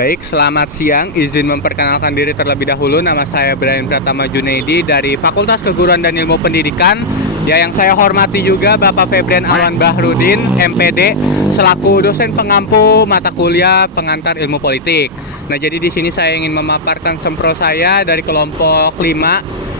Baik, selamat siang. Izin memperkenalkan diri terlebih dahulu. Nama saya Brian Pratama Junaidi dari Fakultas Keguruan dan Ilmu Pendidikan. Ya, yang saya hormati juga Bapak Febrian Alwan Bahrudin, MPD, selaku dosen pengampu mata kuliah pengantar ilmu politik. Nah, jadi di sini saya ingin memaparkan sempro saya dari kelompok 5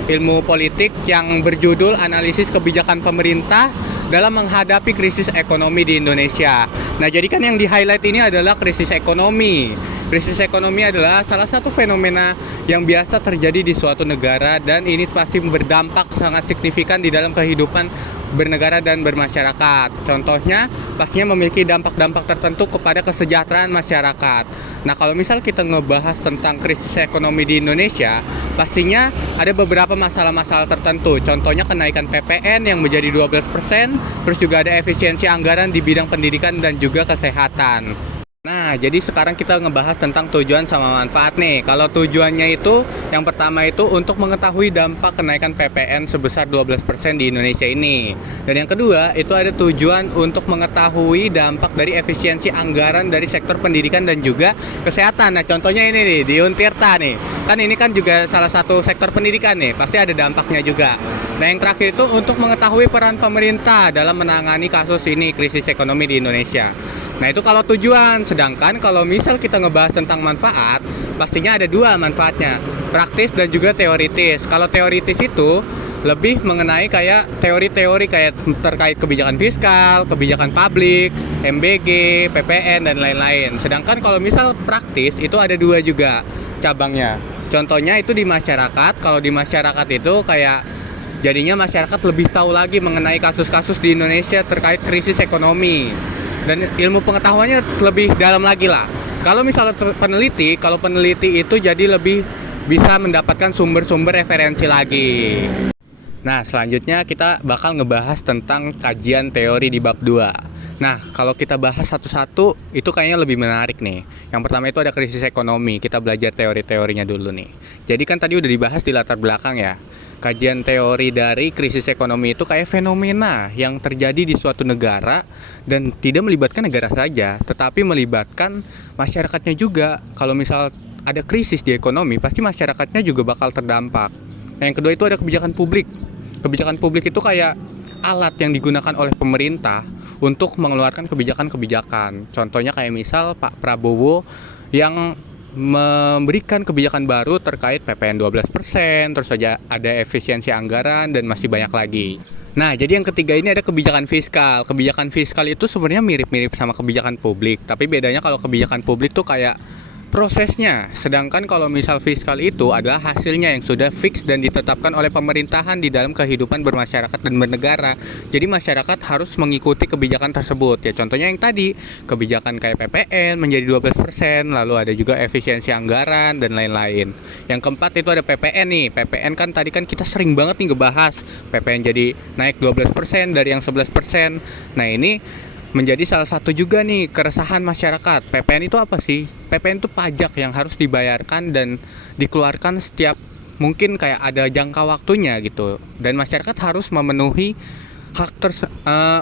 ilmu politik yang berjudul Analisis Kebijakan Pemerintah dalam menghadapi krisis ekonomi di Indonesia. Nah, jadi kan yang di-highlight ini adalah krisis ekonomi. Krisis ekonomi adalah salah satu fenomena yang biasa terjadi di suatu negara dan ini pasti berdampak sangat signifikan di dalam kehidupan bernegara dan bermasyarakat. Contohnya, pastinya memiliki dampak-dampak tertentu kepada kesejahteraan masyarakat. Nah, kalau misal kita ngebahas tentang krisis ekonomi di Indonesia, pastinya ada beberapa masalah-masalah tertentu. Contohnya kenaikan PPN yang menjadi 12%, terus juga ada efisiensi anggaran di bidang pendidikan dan juga kesehatan. Nah, jadi sekarang kita ngebahas tentang tujuan sama manfaat nih. Kalau tujuannya itu, yang pertama itu untuk mengetahui dampak kenaikan PPN sebesar 12% di Indonesia ini. Dan yang kedua, itu ada tujuan untuk mengetahui dampak dari efisiensi anggaran dari sektor pendidikan dan juga kesehatan. Nah, contohnya ini nih, di Untirta nih. Kan ini kan juga salah satu sektor pendidikan nih, pasti ada dampaknya juga. Nah, yang terakhir itu untuk mengetahui peran pemerintah dalam menangani kasus ini, krisis ekonomi di Indonesia. Nah, itu kalau tujuan. Sedangkan kalau misal kita ngebahas tentang manfaat, pastinya ada dua manfaatnya, praktis dan juga teoritis. Kalau teoritis itu lebih mengenai kayak teori-teori kayak terkait kebijakan fiskal, kebijakan publik, MBG, PPN, dan lain-lain. Sedangkan kalau misal praktis itu ada dua juga cabangnya. Contohnya itu di masyarakat. Kalau di masyarakat itu kayak jadinya masyarakat lebih tahu lagi mengenai kasus-kasus di Indonesia terkait krisis ekonomi. Dan ilmu pengetahuannya lebih dalam lagi lah. Kalau misalnya kalau peneliti itu jadi lebih bisa mendapatkan sumber-sumber referensi lagi. Nah, selanjutnya kita bakal ngebahas tentang kajian teori di bab 2. Nah, kalau kita bahas satu-satu itu kayaknya lebih menarik nih. Yang pertama itu ada krisis ekonomi. Kita belajar teori-teorinya dulu nih. Jadi kan tadi udah dibahas di latar belakang ya. Kajian teori dari krisis ekonomi itu kayak fenomena yang terjadi di suatu negara dan tidak melibatkan negara saja, tetapi melibatkan masyarakatnya juga. Kalau misal ada krisis di ekonomi, pasti masyarakatnya juga bakal terdampak. Nah, yang kedua itu ada kebijakan publik. Kebijakan publik itu kayak alat yang digunakan oleh pemerintah untuk mengeluarkan kebijakan-kebijakan. Contohnya kayak misal Pak Prabowo yang memberikan kebijakan baru terkait PPN 12%, terus saja ada efisiensi anggaran dan masih banyak lagi. Nah, jadi yang ketiga ini ada kebijakan fiskal. Kebijakan fiskal itu sebenarnya mirip-mirip sama kebijakan publik, tapi bedanya kalau kebijakan publik tuh kayak prosesnya, sedangkan kalau misal fiskal itu adalah hasilnya yang sudah fix dan ditetapkan oleh pemerintahan di dalam kehidupan bermasyarakat dan bernegara. Jadi masyarakat harus mengikuti kebijakan tersebut. Ya, contohnya yang tadi, kebijakan kayak PPN menjadi 12%, lalu ada juga efisiensi anggaran dan lain-lain. Yang keempat itu ada PPN nih. PPN kan tadi kan kita sering banget nih ngebahas PPN jadi naik 12% dari yang 11%. Nah, ini menjadi salah satu juga nih keresahan masyarakat. PPN itu apa sih? PPN itu pajak yang harus dibayarkan dan dikeluarkan setiap mungkin kayak ada jangka waktunya gitu. Dan masyarakat harus memenuhi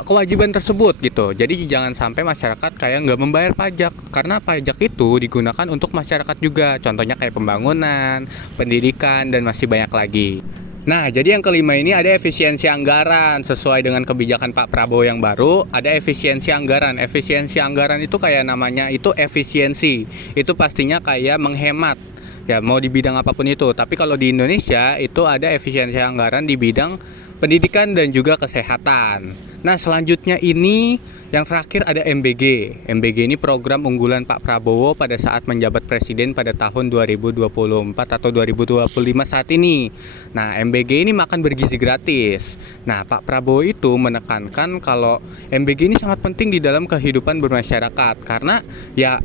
kewajiban tersebut gitu. Jadi jangan sampai masyarakat kayak nggak membayar pajak, karena pajak itu digunakan untuk masyarakat juga. Contohnya kayak pembangunan, pendidikan, dan masih banyak lagi. Nah, jadi yang kelima ini ada efisiensi anggaran. Sesuai dengan kebijakan Pak Prabowo yang baru, ada efisiensi anggaran. Efisiensi anggaran itu kayak namanya itu efisiensi. Itu pastinya kayak menghemat. Ya, mau di bidang apapun itu. Tapi kalau di Indonesia itu ada efisiensi anggaran di bidang pendidikan dan juga kesehatan. Nah, selanjutnya ini yang terakhir ada MBG. MBG ini program unggulan Pak Prabowo pada saat menjabat presiden pada tahun 2024 atau 2025 saat ini. Nah, MBG ini makan bergizi gratis. Nah, Pak Prabowo itu menekankan kalau MBG ini sangat penting di dalam kehidupan bermasyarakat karena ya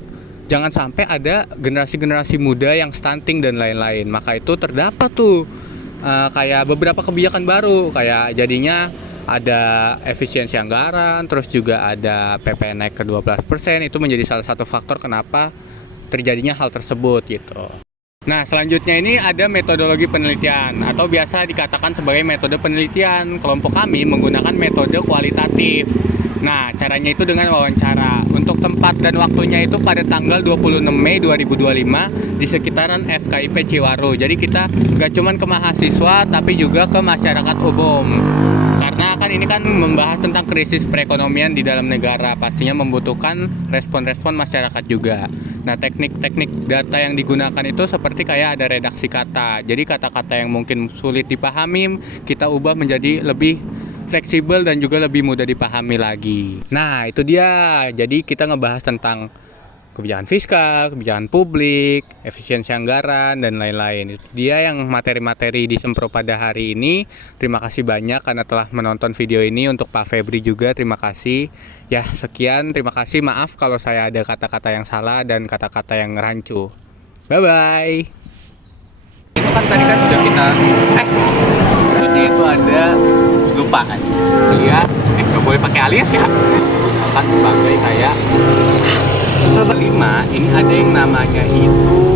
jangan sampai ada generasi-generasi muda yang stunting dan lain-lain. Maka itu terdapat tuh kayak beberapa kebijakan baru, kayak jadinya ada efisiensi anggaran, terus juga ada PPN naik ke 12%. Itu menjadi salah satu faktor kenapa terjadinya hal tersebut gitu. Nah, selanjutnya ini ada metodologi penelitian atau biasa dikatakan sebagai metode penelitian. Kelompok kami menggunakan metode kualitatif. Nah, caranya itu dengan wawancara. untuk tempat dan waktunya itu pada tanggal 26 Mei 2025 di sekitaran FKIP Ciwaro. Jadi kita gak cuman ke mahasiswa tapi juga ke masyarakat umum. Karena kan ini kan membahas tentang krisis perekonomian di dalam negara, pastinya membutuhkan respon-respon masyarakat juga. Nah, teknik-teknik data yang digunakan itu seperti kayak ada redaksi kata. Jadi kata-kata yang mungkin sulit dipahami kita ubah menjadi lebih fleksibel dan juga lebih mudah dipahami lagi. Nah, itu dia. Jadi kita ngebahas tentang kebijakan fiskal, kebijakan publik, efisiensi anggaran, dan lain-lain. Itu dia yang materi-materi di Sempro pada hari ini. Terima kasih banyak karena telah menonton video ini. Untuk Pak Febri juga terima kasih. Ya, sekian. Terima kasih. Maaf kalau saya ada kata-kata yang salah dan kata-kata yang rancu. Bye-bye. Itu kan tadi kan sudah kita maksudnya itu ada lupa kan alias nggak boleh pakai alias ya, misalkan sebagai kayak kelima ini ada yang namanya itu